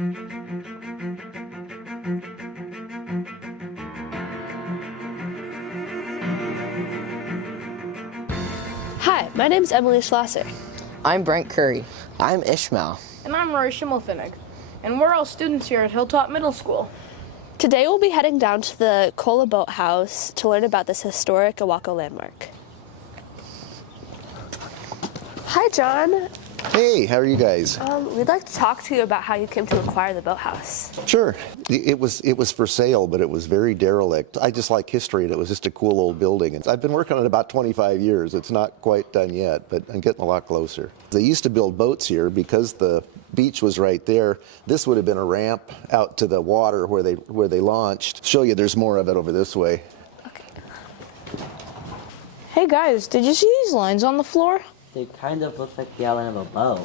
Hi, my name is Emily Schlosser. I'm Brent Curry. I'm Ishmael. And I'm Rory Schimmelfinnig. And we're all students here at Hilltop Middle School. Today we'll be heading down to the KOLA boathouse to learn about this historic Awako landmark. Hi, John. Hey, how are you guys? We'd like to talk to you about how you came to acquire the boathouse. Sure. It was for sale, but it was very derelict. I just like history, and it was just a cool old building. And I've been working on it about 25 years. It's not quite done yet, but I'm getting a lot closer. They used to build boats here because the beach was right there. This would have been a ramp out to the water where they launched. Show you, there's more of it over this way. Okay. Hey guys, did you see these lines on the floor? They kind of look like the outline of a bow.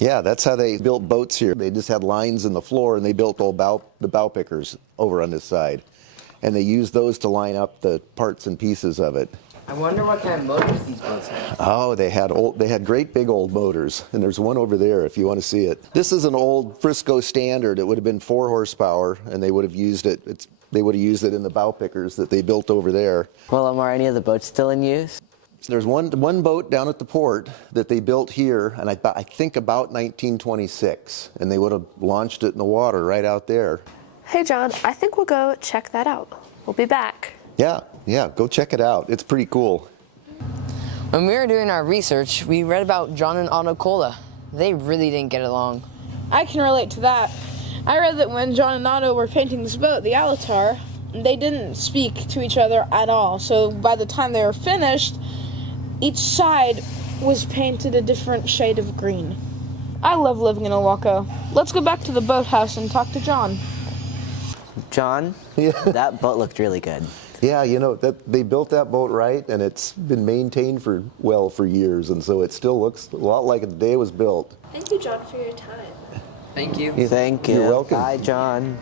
Yeah, that's how they built boats here. They just had lines in the floor, and they built the bow pickers over on this side. And they used those to line up the parts and pieces of it. I wonder what kind of motors these boats have. Oh, they had great big old motors, and there's one over there if you want to see it. This is an old Frisco standard. It would have been 4 horsepower, and they would have used it. They would have used it in the bow pickers that they built over there. Well, are any of the boats still in use? There's one boat down at the port that they built here, and I think about 1926, and they would have launched it in the water right out there. Hey, John, I think we'll go check that out. We'll be back. Yeah, go check it out. It's pretty cool. When we were doing our research, we read about John and Otto KOLA. They really didn't get along. I can relate to that. I read that when John and Otto were painting this boat, the Alatar, they didn't speak to each other at all. So by the time they were finished, each side was painted a different shade of green. I love living in Awako. Let's go back to the boathouse and talk to John. John, Yeah. that boat looked really good. Yeah, you know, they built that boat right, and it's been maintained for years, and so it still looks a lot like the day it was built. Thank you, John, for your time. Thank you. Thank you. You're welcome. Bye, John.